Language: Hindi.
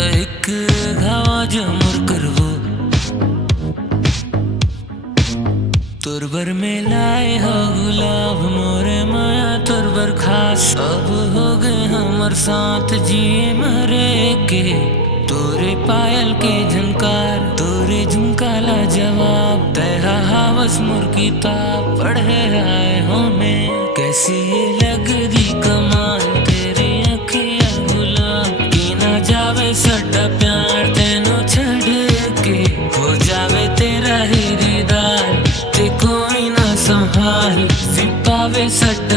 एक हवा जमर करवो तुरबर में लाए हो गुलाब मोरे माया तुरबर खास अब हो गए हमर साथ जिए मरे के तोरे पायल के झनकार तोरे झुमकाला जवाब तेरा हावस मुर्गी ताप पढ़े आए हो मैं कैसी ये लग दी कमाल तेरी अखियां गुलाब की ना जावे सट्टा प्यार तेनो छड़ के हो जावे तेरा ही दीदार ते कोई ना संभाल फिर पावे सट्टा